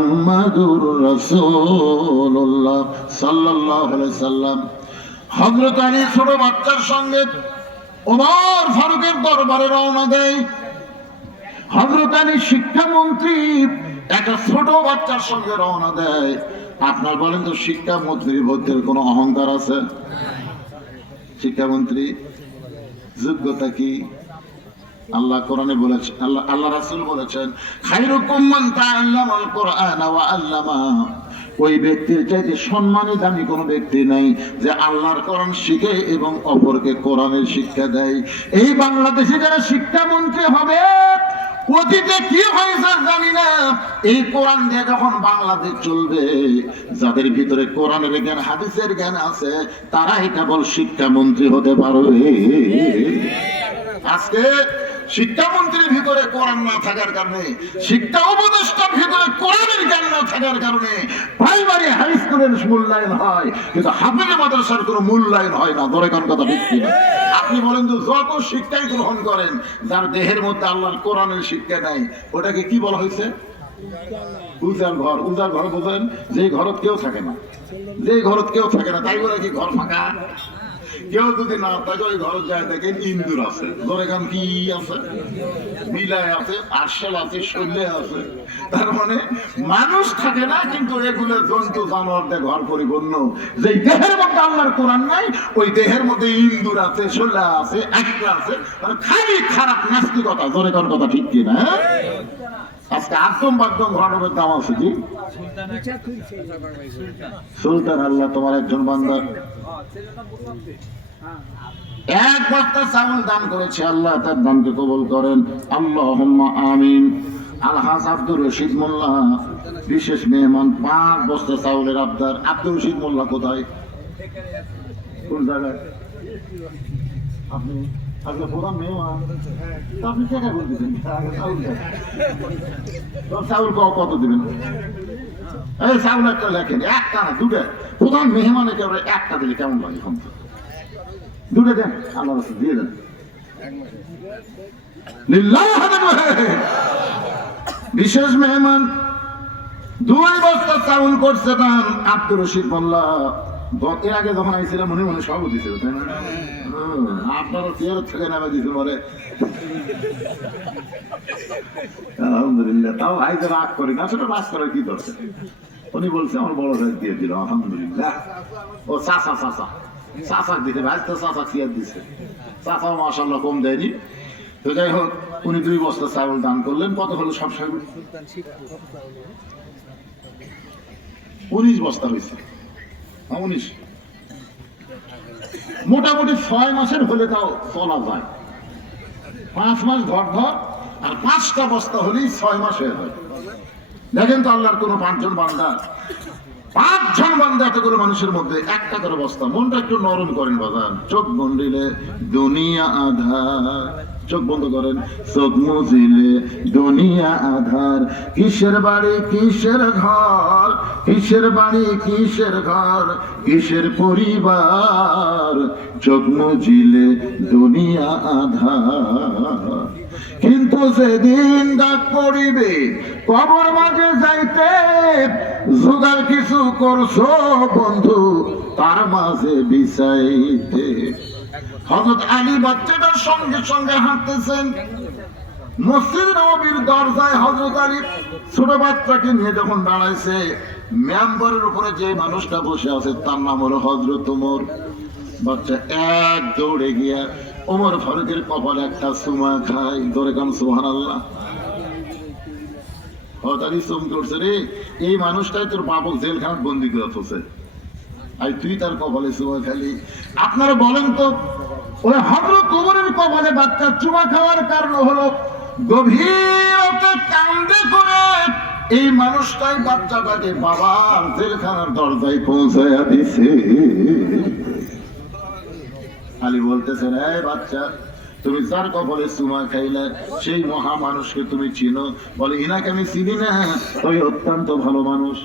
মুহাম্মাদুর সাল্লাম। আলী ছোট বাচ্চার সঙ্গে ওমর ফারুকের দরবারে রওনা দেয়। আলী শিক্ষামন্ত্রী একটা ছোট বাচ্চার সঙ্গে রওনা দেয়। আপনার বলেন তো শিক্ষামন্ত্রীর মধ্যে কোনো অহংকার আছে? শিক্ষামন্ত্রী, যোগ্যতা কি? আল্লাহ কোরআনে বলেছেন আল্লাহ আল্লাহ বলেছেন মান তাআল্লামাল কোরআন ওয়া আল্লামা। ওই ব্যক্তির চাইতে সম্মানী দামি কোনো ব্যক্তি নাই যে আল্লাহর কোরআন শিখে এবং অপরকে কোরআনের শিক্ষা দেয়। এই বাংলাদেশে যারা শিক্ষামন্ত্রী হবে, অতীতে কি হয়েছে জানি না। এই কোরআন দিয়ে যখন বাংলাদেশ চলবে, যাদের ভিতরে কোরআনের জ্ঞান, হাদিসের জ্ঞান আছে, তারাই কেবল শিক্ষামন্ত্রী হতে পারবে। আজকে শিক্ষামন্ত্রীর ভিতরে কোরআন না থাকার কারণে, শিক্ষা উপদেষ্টার ভিতরে কোরআনের জ্ঞান না থাকার কারণে প্রাইমারি হাই স্কুলের মূল্যায়ন হয়। কিন্তু হাফিজ মাদ্রাসার কোনো মূল্যায়ন হয় না। ধরে কোন কথা ঠিক কিনা? আপনি বলেন তো, যত শিক্ষাই গ্রহণ করেন, যার দেহের মধ্যে আল্লাহর কোরআনের শিক্ষা নাই, ওটাকে কি বলা হয়েছে? উজার ঘর। উজার ঘর বোঝেন যে ঘরত কেউ থাকে না। যে ঘরত কেউ থাকে না, তাই বলে কি ঘর ফাঁকা? কেউ যদি না থাকে, ওই ঘর যায় দেখেন ইন্দুর আছে। ধরে কারণ কি আছে? বিলাই আছে, আরশাল আছে শল্যে আছে। তার মানে মানুষ থাকে না, কিন্তু এগুলো জন্তু জানোয়ারদের ঘর পরিপূর্ণ। যে দেহের মধ্যে আল্লাহর কোরআন নাই, ওই দেহের মধ্যে ইন্দুর আছে শোল্লা আছে, একটা আছে। মানে খালি খারাপ নাস্তিকতা, জোরে কথা ঠিক কিনা হ্যাঁ? সুলতান আল্লাহ তোমার একজন বান্দার এক বস্তা চাউল দান করেছে আল্লাহ, তার দানকে কবুল করেন। আল্লাহ আমিন। রশিদ মোল্লা, বিশেষ মেহমান, পাঁচ বস্তা চাউলের আবদার। আব্দুর রশিদ মোল্লা কোথায়? কোন জায়গায়? আপনি আজকে মেহমান তা আপনি টাকা বলতেছেন চাউল কত দিবেন? এই চাউল একটা লেখেন, একটা না, দুটো। প্রধান মেহমানে কেউ একটা দিলে কেমন লাগে এখন দুটো দেন আল্লাহ রাসূল দিয়ে দেন। বিশেষ মেহমান, দুই বস্তা চাউল করছে আব্দুর রশিদ মোল্লা। এর আগে যখন আইছিলাম মনে মনে সব দিছিল তাই না? আপনারা চেয়ার থেকে নামে দিতে পারে আলহামদুলিল্লাহ তাও ভাইকে রাগ করি না সেটা রাগ করার কি দরকার উনি বলছে আমার বড় ভাই দিয়ে দিল আলহামদুলিল্লাহ। ও চাষা চাষা চাষা দিতে ভাই তো চাষা চেয়ার দিছে। চাষা মাসাল্লাহ কম দেয়নি। তো যাই হোক উনি দুই বস্তা চাউল দান করলেন। কত হলো সব সাহেব উনিশ বস্তা হয়েছে হ্যাঁ, মোটামুটি ছয় মাসের হলে তাও চলা যায়। পাঁচ মাস ঘর ঘর আর পাঁচটা বস্তা হলেই ছয় মাসের হয়। দেখেন তো আল্লাহর কোনো পাঁচজন বান্দা। পাঁচজন বান্দা এতগুলো মানুষের মধ্যে একটা করে বস্তা। মনটা একটু নরম করেন বাজান। চোখ বন্ডিলে দুনিয়া আধার। চোখ বন্ধ করেন। চোখ মুজিলে দুনিয়া আধার। কিসের বাড়ি, কিসের ঘর? কিসের বাড়ি, কিসের ঘর? কিসের পরিবার? চোখ মুজিলে দুনিয়া আধার। কিন্তু সেদিন ডাক পড়িবে কবর মাঝে যাইতে জোগাড় কিছু করছ, বন্ধু? তার মাঝে বিছাইতে। হজরত আলী বাচ্চাটার সঙ্গে সঙ্গে হাঁটতেছেন। মসজিদ দরজায় ছোট বাচ্চাকে নিয়ে যখন উপরে যে মানুষটা বসে আছে, তার নাম বাচ্চা এক দৌড়ে গিয়া ওমর ফারুকের কপালে একটা সুমা খায়। দৌড়ে কান সুহান আল্লাহ এই মানুষটাই তোর আর তুই তার কপালে আপনারা বলেন তো ওই হজরত উমরের কপালে বাচ্চা চুমা খাওয়ার কারণ হলো গভীরতে কান্দে করে এই মানুষটাই বাচ্চাটাকে বাবার জেলখানার দরজায় পৌঁছায়া দিছে। খালি বলতেছেন এই বাচ্চা তুমি যার কপালে চুমা খাইলে, সেই মহা মানুষকে তুমি চিনো। বলে, ইনাকে আমি চিনি না ওই অত্যন্ত ভালো মানুষ।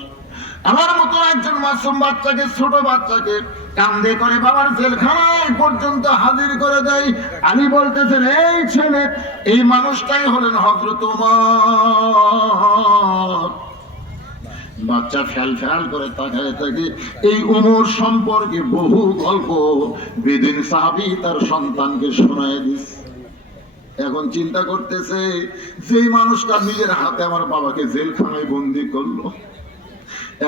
আমার মতো একজন মাসুম বাচ্চাকে, ছোট বাচ্চাকে কান্দে করে বাবার জেলখানায় পর্যন্ত হাজির করে দেয়। আমি বলতেছেন, এই ছেলে, এই মানুষটাই হলেন হজরত উমর। বাচ্চা ফ্যাল ফ্যাল করে তাকায় থাকে। এই উমর সম্পর্কে বহু গল্প। বেদিন সাহাবি তার সন্তানকে শোনায় দিস। এখন চিন্তা করতেছে, যেই মানুষটা নিজের হাতে আমার বাবাকে জেলখানায় বন্দি করল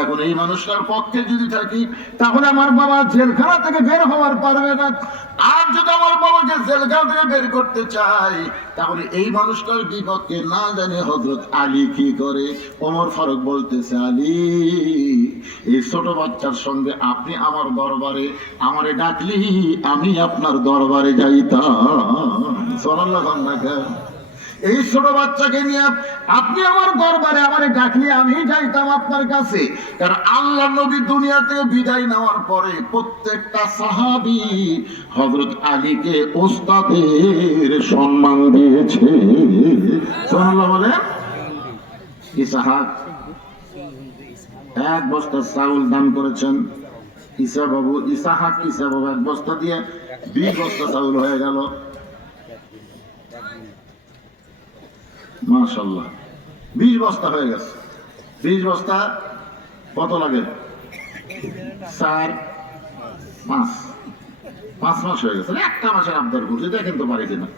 এখন এই মানুষটার পক্ষে যদি থাকি, তাহলে আমার বাবা জেলখানা থেকে বের হওয়ার পারবে না। আর যদি আমার বাবাকে জেলখানা থেকে বের করতে চাই তাহলে এই মানুষটার বিপক্ষে না জানে হজরত আলী কি করে। ওমর ফারুক বলতেছে, আলী, এই ছোট বাচ্চার সঙ্গে আপনি আমার দরবারে আমারে ডাকলি, আমি আপনার দরবারে যাইতাম। সোনাল্লাহ এই ছোট বাচ্চাকে নিয়ে আপনি আমার দরবারে আমারে ডাকলে আমি যাইতাম আপনার কাছে। কারণ আল্লাহ নবী দুনিয়াতে বিদায় নেওয়ার পরে প্রত্যেকটা সাহাবি হজরত আলীকে ওস্তাদের সম্মান দিয়েছে। বলে এক বস্তা চাউল দান করেছেন। ঈসা বাবু ইসাহাক ঈসা বাবু, এক বস্তা দিয়ে দুই বস্তা চাউল হয়ে গেল। মাশাল্লাহ বিশ বস্তা হয়ে গেছে। বিশ বস্তা কত লাগে? চার, পাঁচ। পাঁচ মাস হয়ে গেছে। একটা মাসের আবদার করছি দেখেন তো পারি কিনা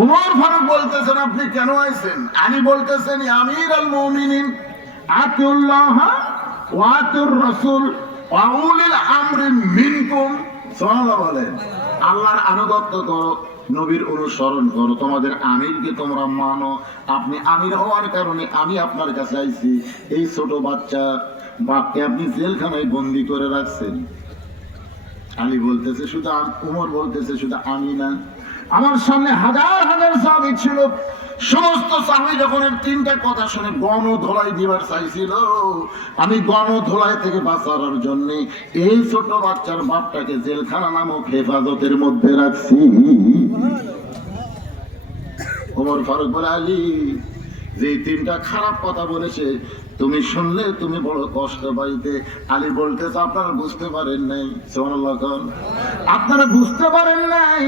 উমর ফারুক বলতেছেন, আপনি কেন আইছেন? আমি বলতেছেন আমির আল মমিনিন আতিউল্লাহ ওয়াতুর রাসূল ওয়াউলিল আমরি মিনকুম। সুবহানাল্লাহ বলেন। আল্লাহর আনুগত্য করো, নবীর অনুসরণ করো, তোমাদের আমিরকে তোমরা মানো? আপনি আমির হওয়ার কারণে আমি আপনার কাছে আইছি। এই ছোট বাচ্চা বাপকে আপনি জেলখানায় বন্দি করে রাখছেন। আলী বলতেছে, শুধু উমর বলতেছে, শুধু আমি না। আমার সামনে হাজার হাজার সাহাবি ছিল। সমস্ত সাহাবি যখন তিনটা কথা শুনে গণ ধোলাই দিবার চাইছিল, আমি গণ ধোলাই থেকে বাঁচানোর জন্য এই ছোট বাচ্চার বাপটাকে জেলখানা নামক হেফাজতের মধ্যে রাখছি। ওমর ফারুক বলে, আলী যে তিনটা খারাপ কথা বলেছে তুমি শুনলে তুমি বড় কষ্ট পাইতে। আলী বলতেছে আপনারা বুঝতে পারেন নাই আপনারা বুঝতে পারেন নাই,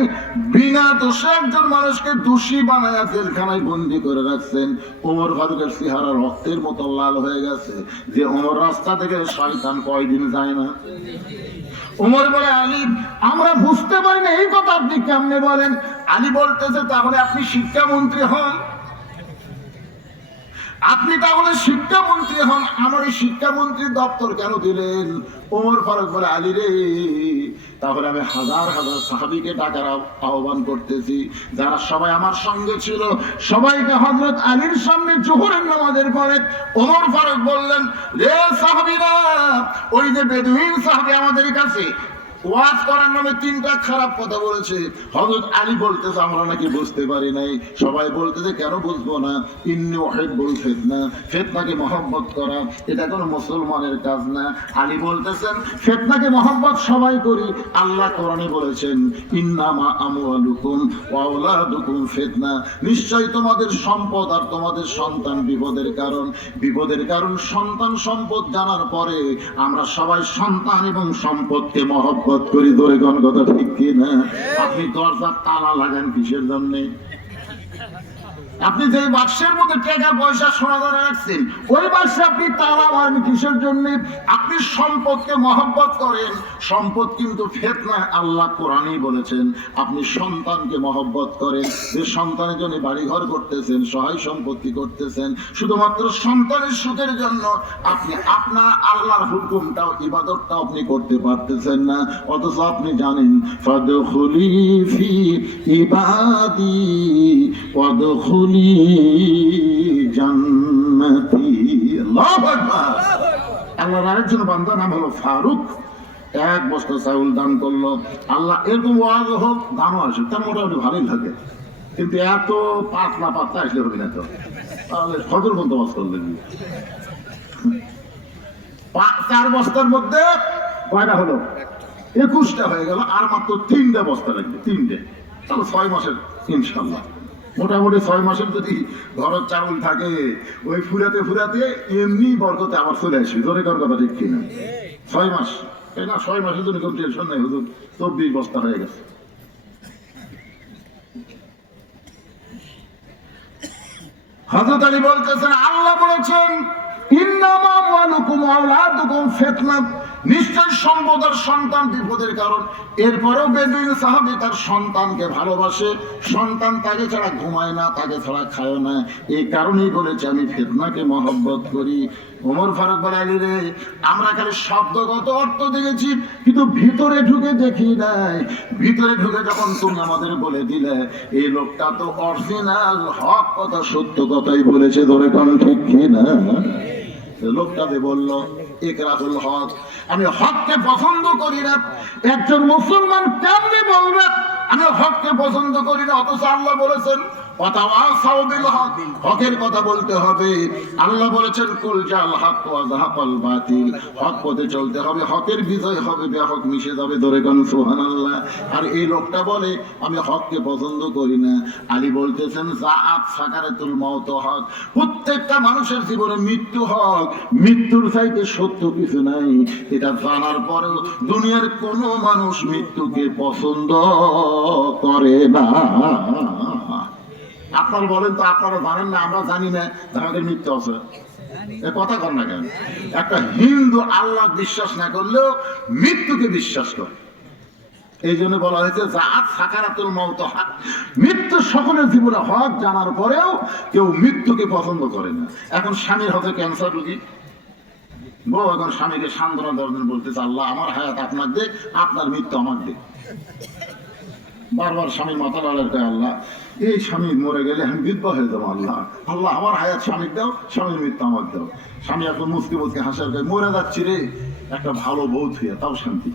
বিনা দোষে একজন মানুষকে দোষী বানায়া জেলখানায় বন্দি করে রাখছেন। ওমর ফারুকের চেহারা রক্তের মতো লাল হয়ে গেছে। যে ওমর রাস্তা থেকে শয়তান কয়দিন যায় না? উমর বলে, আলী, আমরা বুঝতে পারি না, এই কথা আপনি কেমনে বলেন? আলী বলতেছে, তাহলে আপনি শিক্ষামন্ত্রী হন। আপনি তাহলে শিক্ষামন্ত্রী হন আমার এই শিক্ষামন্ত্রীর দপ্তর কেন দিলেন? ওমর ফারুক বলে, আলী রে, তাহলে আমি হাজার হাজার সাহাবিকে ডাকার আহ্বান করতেছি। যারা সবাই আমার সঙ্গে ছিল, সবাইকে হজরত আলীর সামনে জোহরের নামাজের পরে ওমর ফারুক বললেন রে সাহাবিরা, ওই যে বেদুইন সাহাবি আমাদের কাছে ওয়াজ করার নামে তিনটা খারাপ কথা বলেছে। হজরত আলী বলতেছে, আমরা নাকি বুঝতে পারি নাই। সবাই বলতেছে, কেন বুঝব না? ইন্নি ওহেব্বুল ফেতনা। ফেতনাকে মহব্বত করা, এটা কোনো মুসলমানের কাজ না। আলী বলতেছেন, ফেতনাকে মহব্বত সবাই করি। আল্লাহ কোরআনে বলেছেন, ইন্নামা আমওয়ালুকুম ওয়া আওলাদুকুম ফিতনা। নিশ্চয়ই তোমাদের সম্পদ আর তোমাদের সন্তান বিপদের কারণ। বিপদের কারণ সন্তান সম্পদ জানার পরে আমরা সবাই সন্তান এবং সম্পদকে মহব্বত করি ধরে কোন কথা ঠিক কি না? আপনি দরজার তালা লাগান কিসের জন্যে? আপনি যে বাক্সের মধ্যে টাকা পয়সা সোনা দানা রাখছেন, ওই বাক্সে আপনি তালা মারেন কিসের জন্য? আপনি সম্পদকে মহব্বত করেন। সম্পদ কিন্তু ফেতনা আল্লাহ কোরআনই বলেছেন, আপনি সন্তানকে মহব্বত করেন। যে সন্তানের জন্য বাড়িঘর করতেছেন, সহায় সম্পত্তি করতেছেন, শুধুমাত্র সন্তানের সুখের জন্য আপনি আপনার আল্লাহর হুকুমটাও, ইবাদতটাও আপনি করতে পারতেছেন না। অথচ আপনি জানেন, ফাদখুলি ফি ইবাদি জান্নাতি। আল্লাহর আরেকজন নাম হলো ফারুক। এক বস্তা চাউল দান করল। আল্লাহ এরকম ওয়াজ হোক, দানও আসে। তার মোটামুটি ভালোই লাগে কিন্তু এত পাতলা পাতলা আসলে হবে না তো। তাহলে ফজর বন্ধ করলেন চার বস্তার মধ্যে কয়টা হলো? একুশটা হয়ে গেল। আর মাত্র তিনটে বস্তা লাগবে। তিনটে। তাহলে ছয় মাসের ইনশাল্লাহ মোটামুটি ছয় মাসের যদি ঘরের চাউল থাকে, ওই ফুরাতে ফুরাতে এমনি বরকতে আবার চলে আসবে ধরে কর কথা ঠিক কিনা? ছয় মাস। তাই না ছয় মাসের জন্য কোনো টেনশন নেই, হুজুর? চব্বিশ বস্তা হয়ে গেছে। হযরত আলী বলতেছেন, আল্লাহ বলেছেন, ইন্নামা ওয়া আওলাদুকুম ফিতনা। নিশ্চয় সম্পদের সন্তান বিপদের কারণ। এরপরেও বেদুইন সাহাবী তার সন্তানকে ভালোবাসে। সন্তান তাকে ছাড়া ঘুমায় না, তাকে ছাড়া খায় না। এই কারণেই বলেছে, আমি ফিতনাকে মহব্বত করি। ওমর ফারুক বলে, আলী রে, আমরা খালি শব্দগত অর্থ দেখেছি, কিন্তু ভিতরে ঢুকে দেখি নাই। ভিতরে ঢুকে যখন তুমি আমাদের বলে দিলে, এই লোকটা তো অরিজিনাল হক কথা, সত্য কথাই বলেছে, ধরে কারণ ঠিক কি না লোকটা যে বলল একরাতুল হক আমি হককে পছন্দ করি না একজন মুসলমান কেমনি বলবে আমি হককে পছন্দ করি না, অথচ আল্লাহ বলেছেন। আল্লাহ বলেছেন হকের এই লোকটা বলে, আমি হককে পছন্দ করি না। আলী বলতেছেন হক। প্রত্যেকটা মানুষের জীবনে মৃত্যু হক। মৃত্যুর চাইতে সত্য কিছু নাই। এটা জানার পরেও দুনিয়ার কোনো মানুষ মৃত্যুকে পছন্দ করে না। আপনারা বলেন তো, আপনারা জানেন না, আমরা জানি না আমাদের মৃত্যু আছে। কথা কর না কেন? একটা হিন্দু আল্লাহ বিশ্বাস না করলেও মৃত্যুকে বিশ্বাস করে। এই জন্য বলা হয়েছে জাত সাকারাতুল মৌত হক। মৃত্যু সকলের জীবনে হক জানার পরেও কেউ মৃত্যুকে পছন্দ করে না। এখন স্বামীর হতে ক্যান্সার রোগী। বউ এখন স্বামীকে সান্ত্বনা দেওয়ার জন্য বলতেছে, আল্লাহ, আমার হায়াত আপনার দেখ আপনার মৃত্যু আমার দেখ বারবার স্বামীর মাথা লালের আল্লাহ। এই স্বামী মরে গেলে আমি বিধবা হয়ে যাব আল্লাহ। আল্লাহ, আমার হায়াত স্বামীর দাও, স্বামীর মৃত্যু আমার দাও। স্বামী এখন মুসকে মুসকে হাসার গায়ে মরে যাচ্ছি রে, একটা ভালো বউ থুয়ে তাও শান্তি।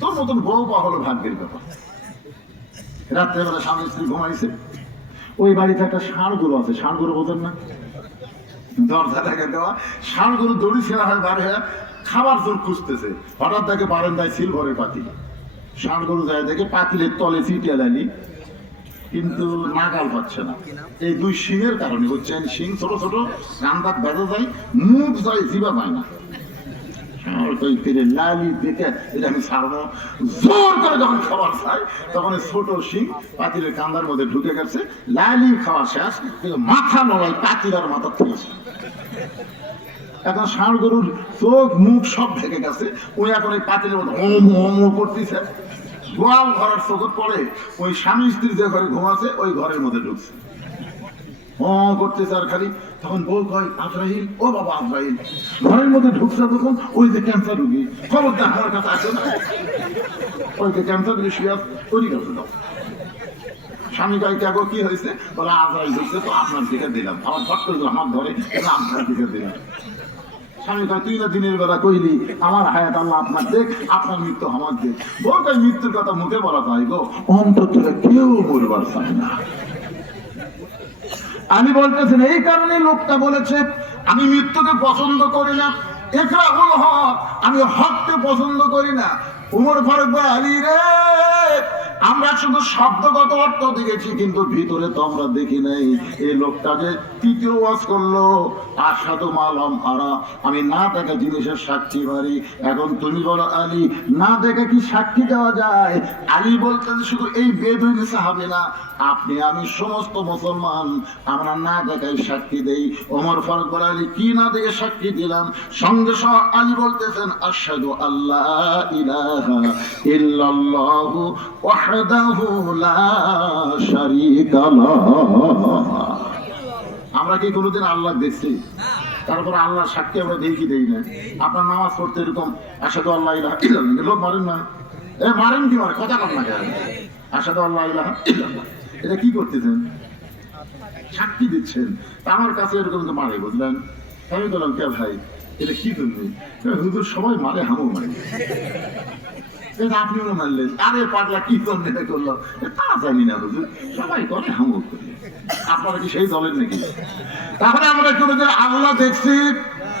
তোর মতন বউ পাওয়া হলো ভাগ্যের ব্যাপার। রাত্রেবেলা স্বামী স্ত্রী ঘুমাইছে। ওই বাড়িতে একটা ষাঁড় গরু আছে ষাঁড় গরু বোঝেন না? দরজা থেকে দেওয়া ষাঁড় গরু দড়ি ছেঁড়া হয় বার হয়ে খাবার জোর খুঁজতেছে। হঠাৎ তাকে বারান্দায় সিলভরের পাতিল ষাঁড় গরু দেখে পাতিলের তলে চিটিয়া দেয়নি। কিন্তু নাগাল পাচ্ছে না। এই দুই শিংয়ের কারণে হচ্ছে শিং ছোট ছোট কান্দাত বেঁধে যায় মুখ যায়, জিবা পায় না। লালি দেখে যখন খাবার তখন ছোট শিং পাতিলের কান্দার মধ্যে ঢুকে গেছে। লালি খাওয়া শেষ, কিন্তু মাথা নড়াই পাতিল আর মাথা থেকেছে এখন ষাঁড় গরুর চোখ মুখ সব ঢেকে গেছে। ওই এখন এই পাতিলের মধ্যে ওম ওম করতেছে। গোয়াল ঘরের চোখত পড়ে ওই স্বামী স্ত্রী যে ঘরে ঘুমাছে ওই ঘরের মধ্যে ঢুকছে। ও করতে আর খালি তখন বউ কয় আজরাইল ও বাবা আজরাইল ঘরের মধ্যে ঢুকছে তখন ওই যে ক্যান্সার রুগী খবরটা আমার কাছে আছে না। ওই যে ক্যান্সার রুগী শুয়ে ওই কাছে দাও স্বামী কয় কে গো, কি হয়েছে? বলে আজরাইল ঢুকছে তো আপনার দিকে দিলাম। আমার করে আমার এটা আপনার দিকে দিলাম। আমার আপনার মৃত্যু দেখ। মৃত্যুর কথা মুখে বলা কেউ চায় না। আমি বলতেছেন এই কারণে লোকটা বলেছে, আমি মৃত্যুকে পছন্দ করি না। হক আমি হককে পছন্দ করি না। উমর ফারুক আলী রে! আমরা শুধু শব্দগত অর্থ দেখেছি কিন্তু ভিতরে তো আমরা দেখি নাই। এই লোকটা যে তৃতীয় ওয়াজ করল আসাদু মালম আরা, আমি না দেখা জিনিসের সাক্ষী মারি এখন তুমি বলো, আলী, না দেখে কি সাক্ষী দেওয়া যায়? আলী বলতেন শুধু এই বেদুইন সাহাবে না, আপনি আমি সমস্ত মুসলমান, আমরা না দেখাই সাক্ষী দেই। ওমর ফারুক বলে, আলী, কি না দেখে সাক্ষী দিলাম? সঙ্গে সহ আলী বলতেছেন আশহাদু আল্লাহ ইলাহা ইল্লাল্লাহু আমরা কি কোনোদিন আল্লাহ দেখছি? তারপর আল্লাহ সাক্ষী আমরা দেখি দেই না আপনার নামাজ পড়তে এরকম আশাদু আল্লাহ লোক মারেন না। এ মারেন কি মারে? কথা কর না আশাদু আল্লাহ ইলাহা এটা কি করতেছেন? সাক্ষী দিচ্ছেন। আমার কাছে এরকম তো মারে, বুঝলেন? আমি বললাম, কে ভাই, এটা কি করবি হুজুর সবাই মারে, হামও মারে। আপনিও মানলেন, আরে কি করলেন এটা করল? তা জানি না বুঝলেন, সবাই করে করে। আপনারা কি সেই দলের নাকি? তাহলে আমরা একটু আল্লাহ দেখছি।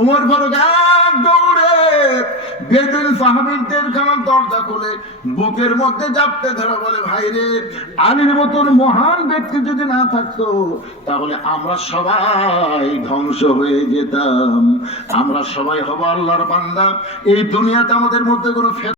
উমর ফারুক এক দৌড়ে। বেদিন সাহাবিদের খানার দরজা খুলে। বুকের মধ্যে জাপতে ধরা বলে, ভাই রে, আলীর মতন মহান ব্যক্তি যদি না থাকতো, তাহলে আমরা সবাই ধ্বংস হয়ে যেতাম। আমরা সবাই হব আল্লাহর বান্দা। এই দুনিয়াতে আমাদের মধ্যে কোনো